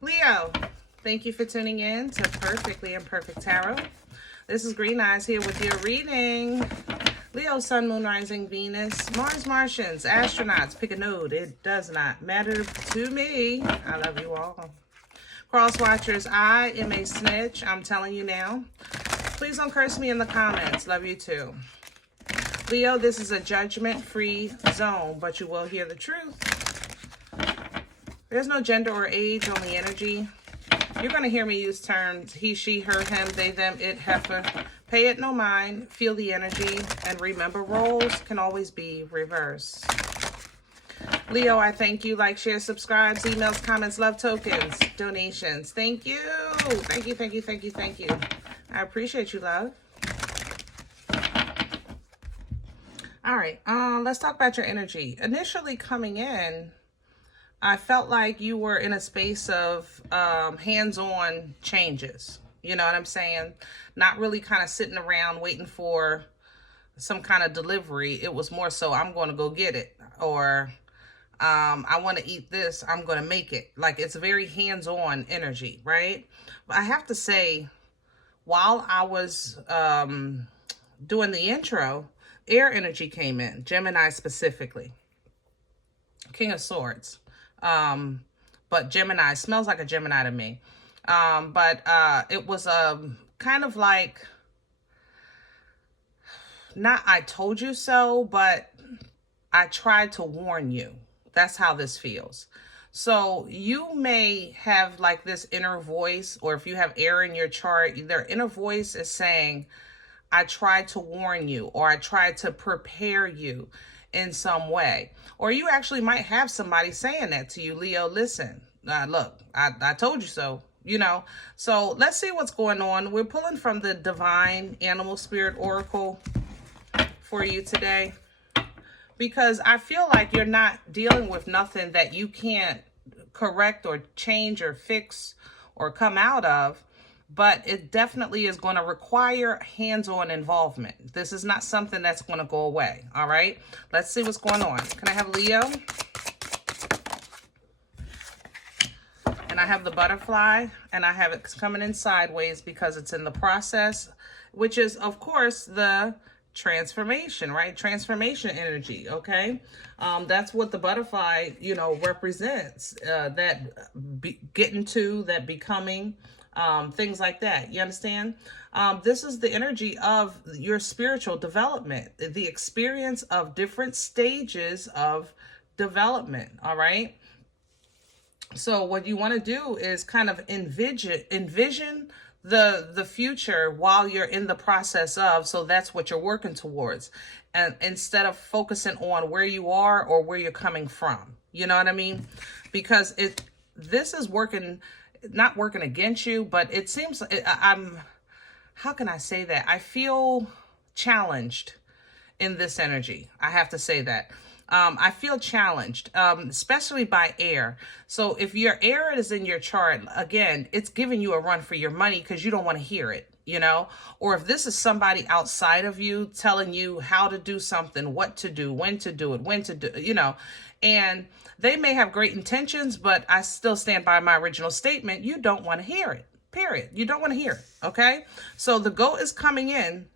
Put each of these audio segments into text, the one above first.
Leo, thank you for tuning in to Perfectly Imperfect Tarot. This is Green Eyes here with your reading. Leo, Sun, Moon, Rising, Venus, Mars, Martians, astronauts, pick a node. It does not matter to me. I love you all. Cross watchers, I am a snitch. I'm telling you now. Please don't curse me in the comments. Love you too. Leo, this is a judgment-free zone, but you will hear the truth. There's no gender or age, only energy. You're going to hear me use terms he, she, her, him, they, them, it, heifer. Pay it no mind, feel the energy, and remember roles can always be reversed. Leo, I thank you. Like, share, subscribes, emails, comments, love tokens, donations. Thank you. Thank you, thank you, thank you, thank you. I appreciate you, love. All right, let's talk about your energy. Initially coming in, I felt like you were in a space of hands-on changes. You know what I'm saying? Not really kind of sitting around waiting for some kind of delivery. It was more so, I'm going to go get it. Or I want to eat this. I'm going to make it. Like, it's very hands-on energy, right? But I have to say, while I was doing the intro, air energy came in. Gemini specifically. King of Swords. But Gemini smells like a Gemini to me. But it was kind of like, not I told you so, but I tried to warn you. That's how this feels. So you may have like this inner voice, or if you have air in your chart, their inner voice is saying, I tried to warn you, or I tried to prepare you in some way. Or you actually might have somebody saying that to you, Leo. Listen, look, I told you so, you know. So let's see what's going on. We're pulling from the Divine Animal Spirit Oracle for you today, because I feel like you're not dealing with nothing that you can't correct or change or fix or come out of. But it definitely is going to require hands-on involvement. This is not something that's going to go away, all right? Let's see what's going on. Can I have Leo? And I have the butterfly, and I have it coming in sideways because it's in the process, which is, of course, the transformation, right? Transformation energy, okay? That's what the butterfly, you know, represents, getting to, that becoming, things like that. You understand? This is the energy of your spiritual development, the experience of different stages of development. All right. So what you want to do is kind of envision the future while you're in the process of, so that's what you're working towards. And instead of focusing on where you are or where you're coming from, you know what I mean? Because this is not working against you, but it seems how can I say that? I feel challenged in this energy. I have to say that. I feel challenged, especially by air. So if your air is in your chart, again, it's giving you a run for your money because you don't want to hear it, you know? Or if this is somebody outside of you telling you how to do something, what to do, when to do it, when to do, you know, and they may have great intentions, but I still stand by my original statement. You don't want to hear it, period. You don't want to hear it, okay? So the goat is coming in.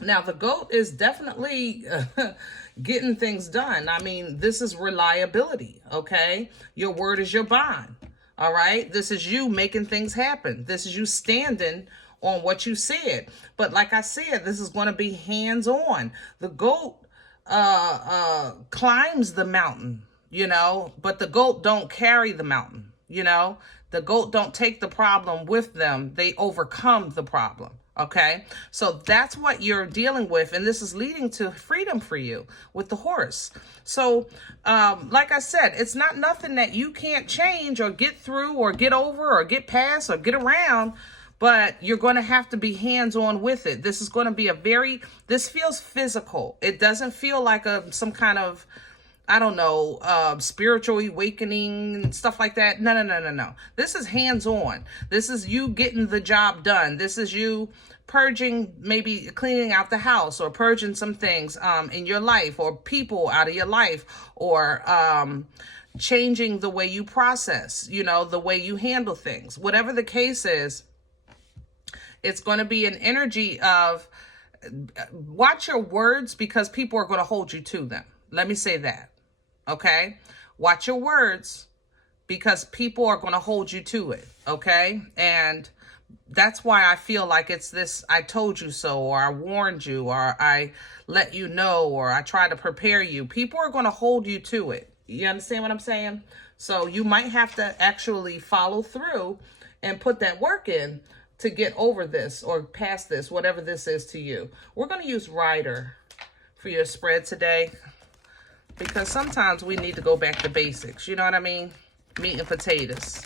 Now, the goat is definitely getting things done. I mean, this is reliability, okay? Your word is your bond, all right? This is you making things happen. This is you standing on what you said. But like I said, this is going to be hands-on. The goat climbs the mountain, you know, but the goat don't carry the mountain, you know. The goat don't take the problem with them. They overcome the problem, okay? So that's what you're dealing with, and this is leading to freedom for you with the horse. So like I said, it's not nothing that you can't change or get through or get over or get past or get around, but you're going to have to be hands-on with it. This is going to be this feels physical. It doesn't feel like some kind of, I don't know, spiritual awakening and stuff like that. No. This is hands-on. This is you getting the job done. This is you purging, maybe cleaning out the house or purging some things in your life, or people out of your life, or changing the way you process, you know, the way you handle things. Whatever the case is, it's going to be an energy of watch your words, because people are going to hold you to them. Let me say that. Okay? Watch your words, because people are going to hold you to it. Okay? And that's why I feel like it's this, I told you so, or I warned you, or I let you know, or I tried to prepare you. People are going to hold you to it. You understand what I'm saying? So you might have to actually follow through and put that work in to get over this or past this, whatever this is to you. We're going to use Rider for your spread today, because sometimes we need to go back to basics. You know what I mean? Meat and potatoes.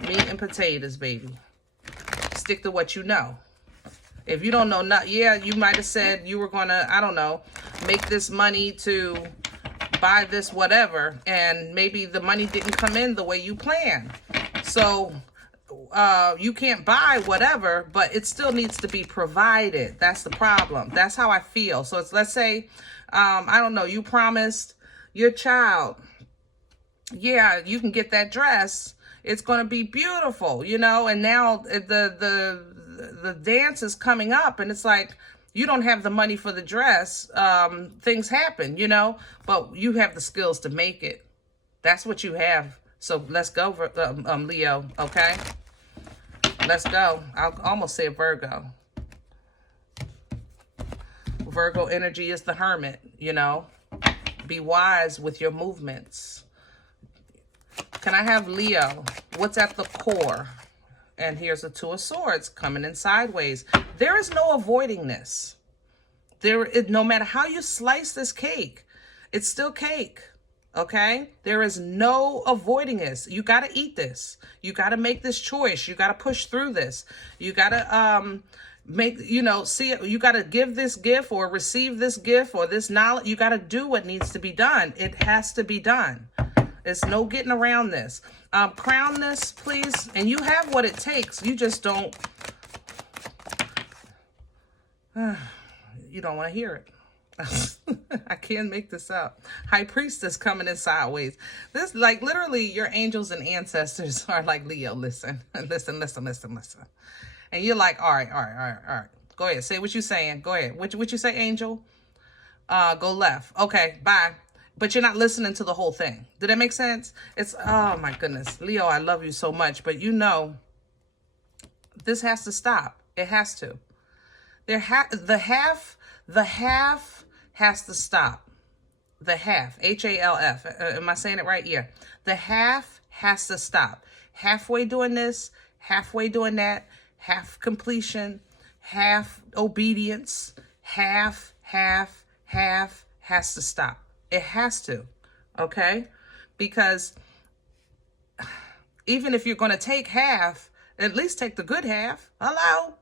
Meat and potatoes, baby. Stick to what you know. If you don't know, yeah, you might have said you were going to, I don't know, make this money to buy this whatever, and maybe the money didn't come in the way you planned. So you can't buy whatever, but it still needs to be provided. That's the problem. That's how I feel. So it's, let's say, I don't know, you promised your child, yeah, you can get that dress. It's going to be beautiful, you know, and now the dance is coming up, and it's like, you don't have the money for the dress. Things happen, you know, but you have the skills to make it. That's what you have. So let's go, Leo, okay? Let's go. I'll almost say Virgo. Virgo energy is the hermit, you know. Be wise with your movements. Can I have Leo? What's at the core? And here's the Two of Swords coming in sideways. There is no avoiding this. No matter how you slice this cake, it's still cake. Okay? There is no avoiding this. You got to eat this. You got to make this choice. You got to push through this. You got to see it. You got to give this gift or receive this gift or this knowledge. You got to do what needs to be done. It has to be done. There's no getting around this. Crown this, please. And you have what it takes. You just don't. You don't want to hear it. I can't make this up. High Priestess coming in sideways. This, like, literally your angels and ancestors are like, Leo, listen. Listen. And you're like, all right. Go ahead. Say what you're saying. Go ahead. What you say, angel? Go left. Okay, bye. But you're not listening to the whole thing. Did that make sense? It's, oh my goodness. Leo, I love you so much. But you know, this has to stop. It has to. The half has to stop. The half, H-A-L-F. Am I saying it right? Yeah. The half has to stop. Halfway doing this, halfway doing that, half completion, half obedience, half has to stop. It has to, okay? Because even if you're going to take half, at least take the good half. Hello?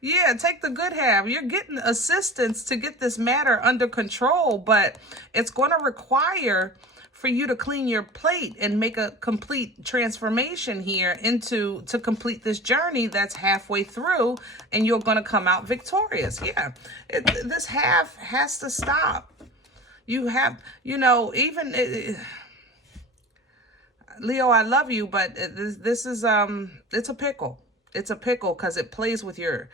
Yeah, take the good half. You're getting assistance to get this matter under control, but it's going to require for you to clean your plate and make a complete transformation here to complete this journey that's halfway through, and you're going to come out victorious. Yeah, this half has to stop. You have, Leo, I love you, but this is, it's a pickle. It's a pickle because it plays with your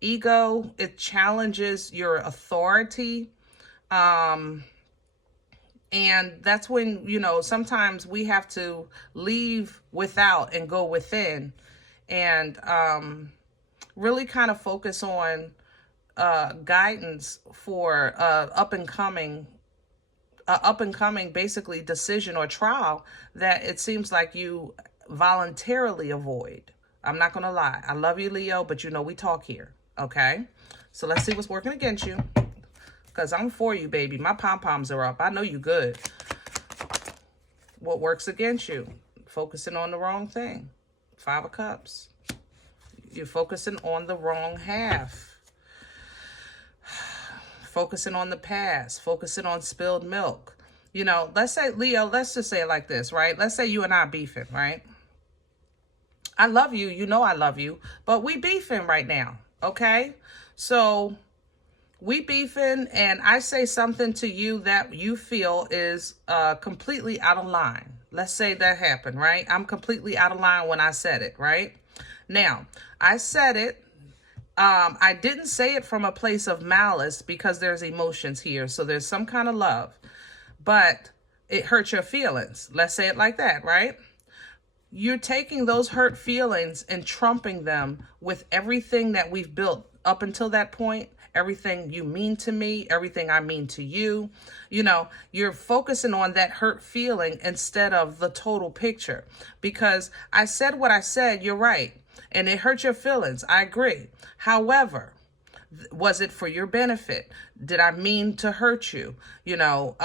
ego. It challenges your authority. And that's when, sometimes we have to leave without and go within, and really kind of focus on guidance for up and coming basically decision or trial that it seems like you voluntarily avoid. I'm not going to lie. I love you, Leo, but we talk here. Okay. So let's see what's working against you. Because I'm for you, baby. My pom-poms are up. I know you good. What works against you? Focusing on the wrong thing. 5 of Cups. You're focusing on the wrong half. Focusing on the past. Focusing on spilled milk. Let's say, Leo, let's just say it like this, right? Let's say you and I beefing, right? I love you. I love you. But we beefing right now, okay? So we beefing and I say something to you that you feel is completely out of line. Let's say that happened, right? I'm completely out of line when I said it, right? Now, I said it. I didn't say it from a place of malice because there's emotions here. So there's some kind of love, but it hurt your feelings. Let's say it like that, right? You're taking those hurt feelings and trumping them with everything that we've built up until that point, everything you mean to me, everything I mean to you. You know, you're focusing on that hurt feeling instead of the total picture. Because I said what I said, you're right. And it hurt your feelings. I agree. However, was it for your benefit? Did I mean to hurt you? You know,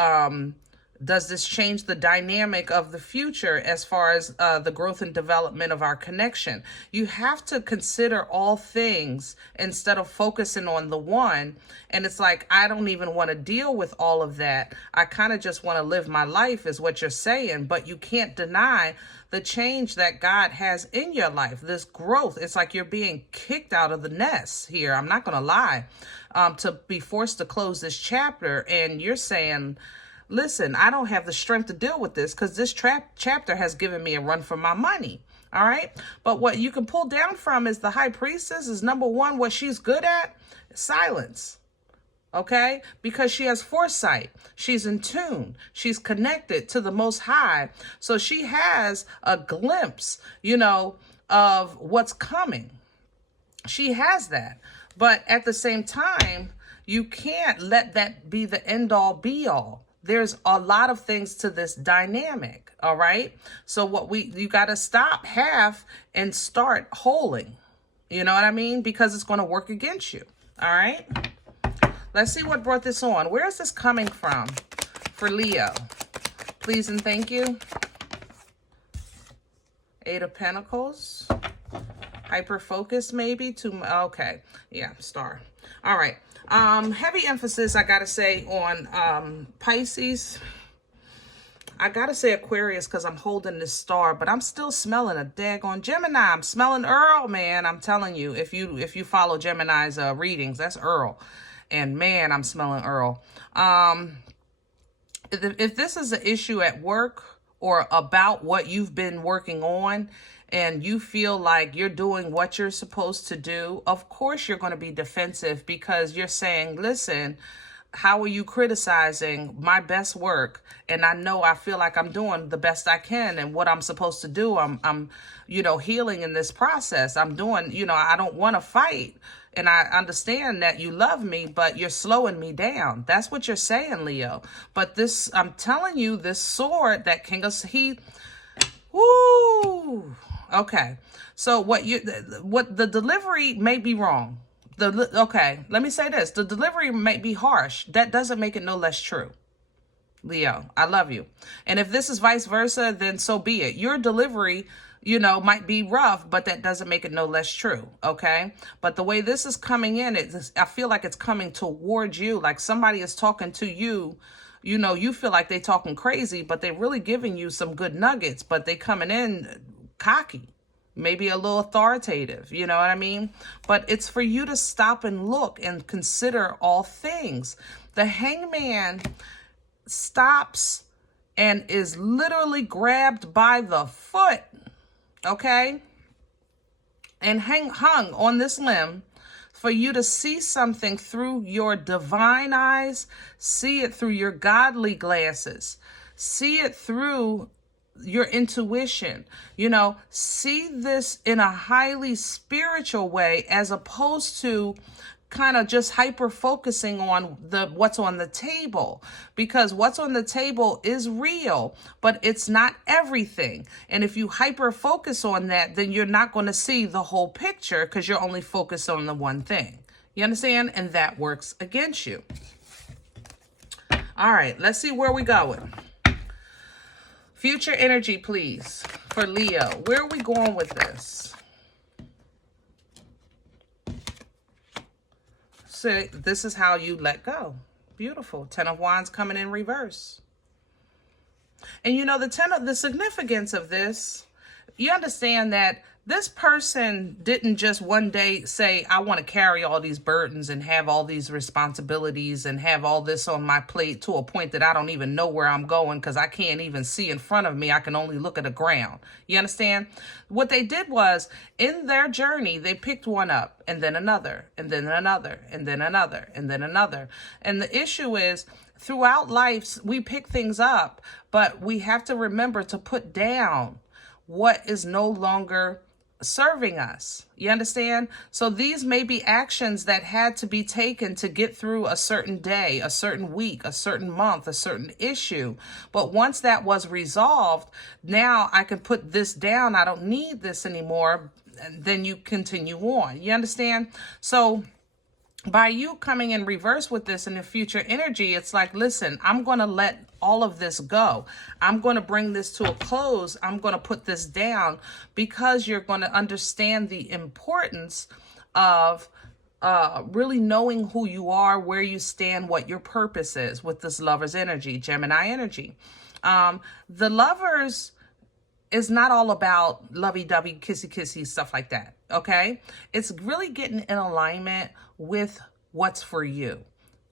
does this change the dynamic of the future as far as the growth and development of our connection? You have to consider all things instead of focusing on the one. And it's like, I don't even want to deal with all of that. I kind of just want to live my life is what you're saying. But you can't deny the change that God has in your life, this growth. It's like you're being kicked out of the nest here. I'm not going to lie, to be forced to close this chapter. And you're saying, listen, I don't have the strength to deal with this because this chapter has given me a run for my money. All right. But what you can pull down from is the high priestess is number one, what she's good at, silence. Okay, because she has foresight. She's in tune. She's connected to the Most High. So she has a glimpse, you know, of what's coming. She has that. But at the same time, you can't let that be the end all be all. There's a lot of things to this dynamic. All right. So you got to stop half and start wholing. You know what I mean? Because it's going to work against you. All right. Let's see what brought this on. Where is this coming from for Leo? Please and thank you. Eight of Pentacles. Hyper focus maybe. Okay. Yeah, star. All right. Heavy emphasis, I got to say, on Pisces. I got to say Aquarius because I'm holding this star, but I'm still smelling a daggone Gemini. I'm smelling Earl, man. I'm telling you, if you follow Gemini's readings, that's Earl. And man, I'm smelling Earl. If this is an issue at work or about what you've been working on and you feel like you're doing what you're supposed to do, of course you're going to be defensive because you're saying, listen, how are you criticizing my best work? And I feel like I'm doing the best I can and what I'm supposed to do. I'm healing in this process. I'm doing, I don't want to fight. And I understand that you love me, but you're slowing me down. That's what you're saying, Leo. But this, I'm telling you, this sword that King of woo. Okay. So what the delivery may be wrong. Okay, let me say this. The delivery may be harsh. That doesn't make it no less true. Leo, I love you. And if this is vice versa, then so be it. Your delivery, might be rough, but that doesn't make it no less true, okay? But the way this is coming in, I feel like it's coming towards you, like somebody is talking to you. You feel like they talking crazy, but they're really giving you some good nuggets, but they coming in cocky, maybe a little authoritative, you know what I mean? But it's for you to stop and look and consider all things. The Hangman stops and is literally grabbed by the foot, okay? And hung on this limb for you to see something through your divine eyes, see it through your godly glasses, see it through your intuition, see this in a highly spiritual way as opposed to kind of just hyper focusing on what's on the table, because what's on the table is real, but it's not everything. And if you hyper focus on that, then you're not going to see the whole picture because you're only focused on the one thing. You understand? And that works against you. All right, let's see where we're going. Future energy, please, for Leo. Where are we going with this? So this is how you let go. Beautiful. 10 of Wands coming in reverse. And the significance of this, you understand that this person didn't just one day say, I want to carry all these burdens and have all these responsibilities and have all this on my plate to a point that I don't even know where I'm going because I can't even see in front of me. I can only look at the ground. You understand? What they did was, in their journey, they picked one up and then another and then another and then another and then another. And the issue is, throughout life, we pick things up, but we have to remember to put down what is no longer serving us. You understand? So these may be actions that had to be taken to get through a certain day, a certain week, a certain month, a certain issue. But once that was resolved, now I can put this down. I don't need this anymore. And then you continue on. You understand? So by you coming in reverse with this in the future energy, it's like, listen, I'm going to let all of this go. I'm going to bring this to a close. I'm going to put this down, because you're going to understand the importance of really knowing who you are, where you stand, what your purpose is with this Lover's energy, Gemini energy. The Lovers is not all about lovey-dovey, kissy-kissy, stuff like that, okay? It's really getting in alignment with what's for you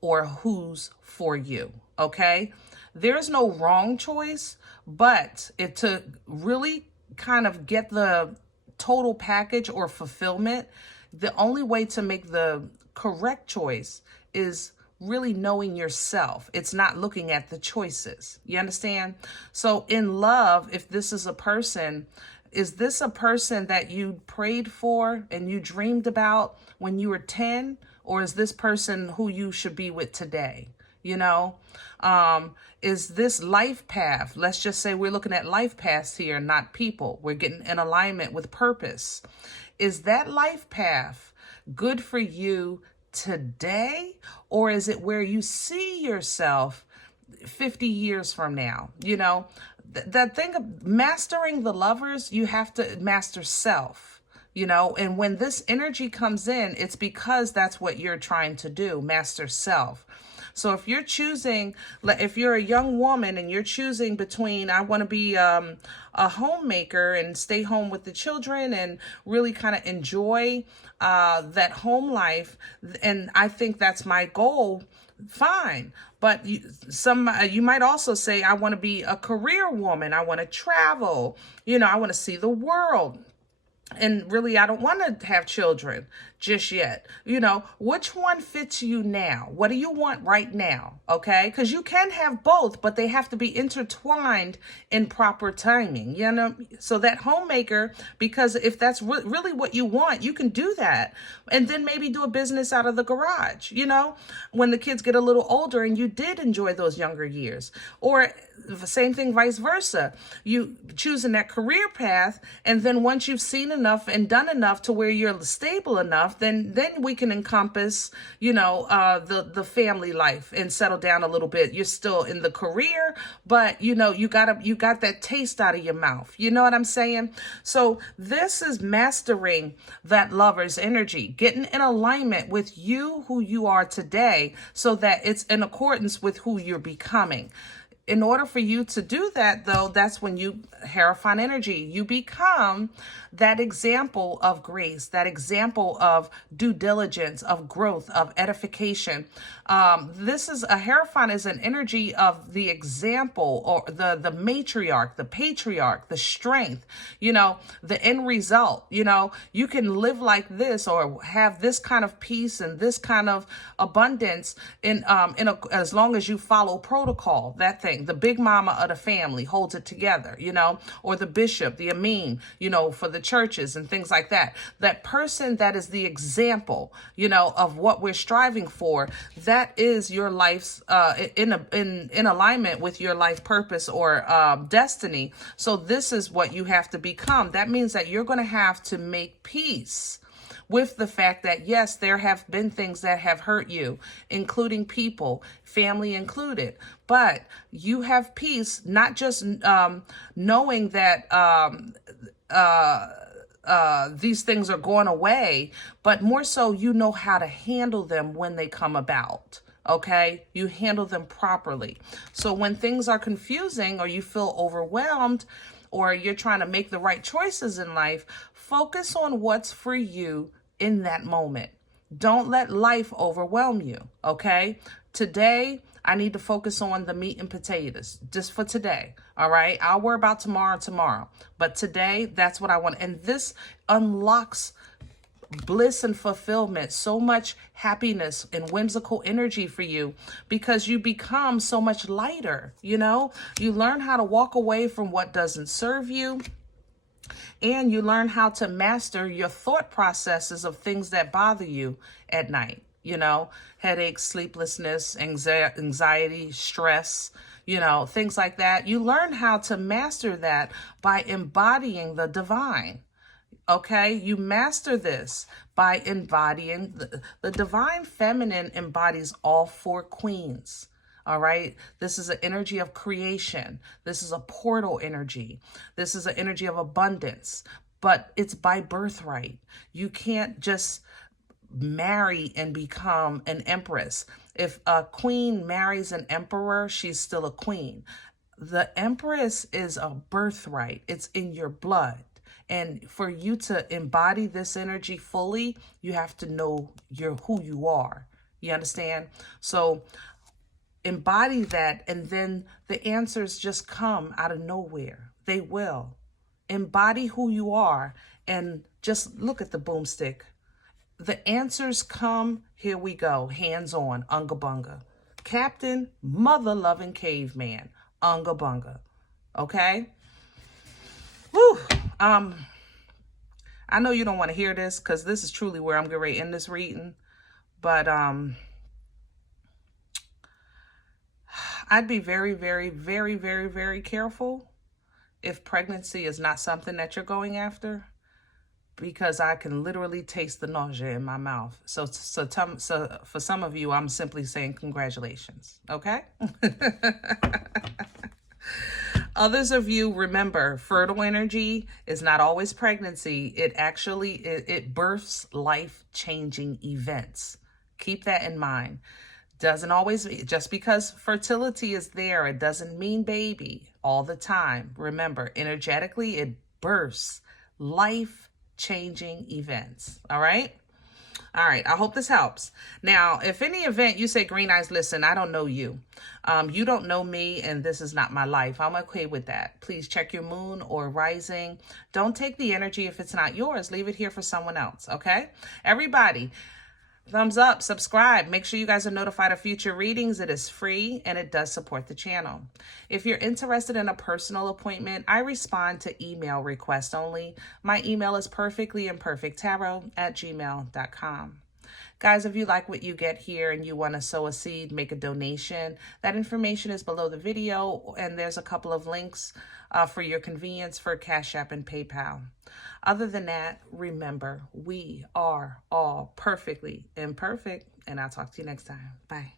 or who's for you, okay? There's no wrong choice, but to really kind of get the total package or fulfillment, the only way to make the correct choice is really knowing yourself. It's not looking at the choices. You understand? So in love, if this is a person, is this a person that you prayed for and you dreamed about when you were 10? Or is this person who you should be with today? You know, is this life path? Let's just say we're looking at life paths here, not people. We're getting in alignment with purpose. Is that life path good for you today? Or is it where you see yourself 50 years from now? You know, that thing of mastering the Lovers, you have to master self. You know, and when this energy comes in, it's because that's what you're trying to do, master self. So if you're choosing, if you're a young woman and you're choosing between, I want to be a homemaker and stay home with the children and really kind of enjoy that home life, and I think that's my goal, fine. But you might also say, I want to be a career woman. I want to travel. You know, I want to see the world. And really, I don't want to have children just yet. You know, which one fits you now? What do you want right now? Okay? Because you can have both, but they have to be intertwined in proper timing. You know, so that homemaker, because if that's really what you want, you can do that. And then maybe do a business out of the garage, you know, when the kids get a little older and you did enjoy those younger years. Or the same thing, vice versa. You choosing that career path, and then once you've seen enough and done enough to where you're stable enough, then we can encompass, you know, the family life and settle down a little bit. You're still in the career, but you know, you got that taste out of your mouth. You know what I'm saying? So this is mastering that Lover's energy, getting in alignment with you, who you are today, so that it's in accordance with who you're becoming. In order for you to do that, though, that's when you, Hierophant energy, you become that example of grace, that example of due diligence, of growth, of edification. This is a Hierophant is an energy of the example, or the matriarch, the patriarch, the strength, you know, the end result. You know, you can live like this or have this kind of peace and this kind of abundance as long as you follow protocol, that thing. The big mama of the family holds it together, you know, or the bishop, the imam, you know, for the churches and things like that. That person that is the example, you know, of what we're striving for, that is your life's in alignment with your life purpose or destiny. So this is what you have to become. That means that you're going to have to make peace with the fact that, yes, there have been things that have hurt you, including people, family included, but you have peace, not just knowing that these things are going away, but more so you know how to handle them when they come about. Okay, you handle them properly. So when things are confusing or you feel overwhelmed, or you're trying to make the right choices in life, focus on what's for you in that moment. Don't let life overwhelm you, okay? Today, I need to focus on the meat and potatoes just for today, all right? I'll worry about tomorrow. But today, that's what I want. And this unlocks bliss and fulfillment, so much happiness and whimsical energy for you, because you become so much lighter, you know? You learn how to walk away from what doesn't serve you, and you learn how to master your thought processes of things that bother you at night, you know? Headaches, sleeplessness, anxiety, stress, you know, things like that. You learn how to master that by embodying the divine. Okay, you master this by embodying the divine feminine embodies all four queens. All right, this is an energy of creation. This is a portal energy. This is an energy of abundance, but it's by birthright. You can't just marry and become an empress. If a queen marries an emperor, she's still a queen. The empress is a birthright. It's in your blood. And for you to embody this energy fully, you have to know who you are. You understand? So embody that, and then the answers just come out of nowhere. They will. Embody who you are and just look at the boomstick. The answers come. Here we go. Hands on. Unga bunga. Captain, mother-loving caveman. Unga bunga. Okay? Whew. I know you don't want to hear this because this is truly where I'm getting ready to end this reading. But I'd be very, very, very, very, very careful if pregnancy is not something that you're going after, because I can literally taste the nausea in my mouth. So for some of you, I'm simply saying congratulations. Okay? Others of you, remember, fertile energy is not always pregnancy. It actually, it births life-changing events. Keep that in mind. Doesn't always, just because fertility is there, it doesn't mean baby all the time. Remember, energetically, it births life-changing events. All right? All right, I hope this helps. Now, if any event you say, Green Eyes, listen, I don't know you. You don't know me, and this is not my life. I'm okay with that. Please check your moon or rising. Don't take the energy if it's not yours. Leave it here for someone else, okay? Everybody, thumbs up, subscribe. Make sure you guys are notified of future readings. It is free, and it does support the channel. If you're interested in a personal appointment, I respond to email requests only. My email is perfectlyimperfecttarot@gmail.com. Guys, if you like what you get here and you want to sow a seed, make a donation, that information is below the video, and there's a couple of links for your convenience for CashApp and PayPal. Other than that, remember, we are all perfectly imperfect, and I'll talk to you next time. Bye.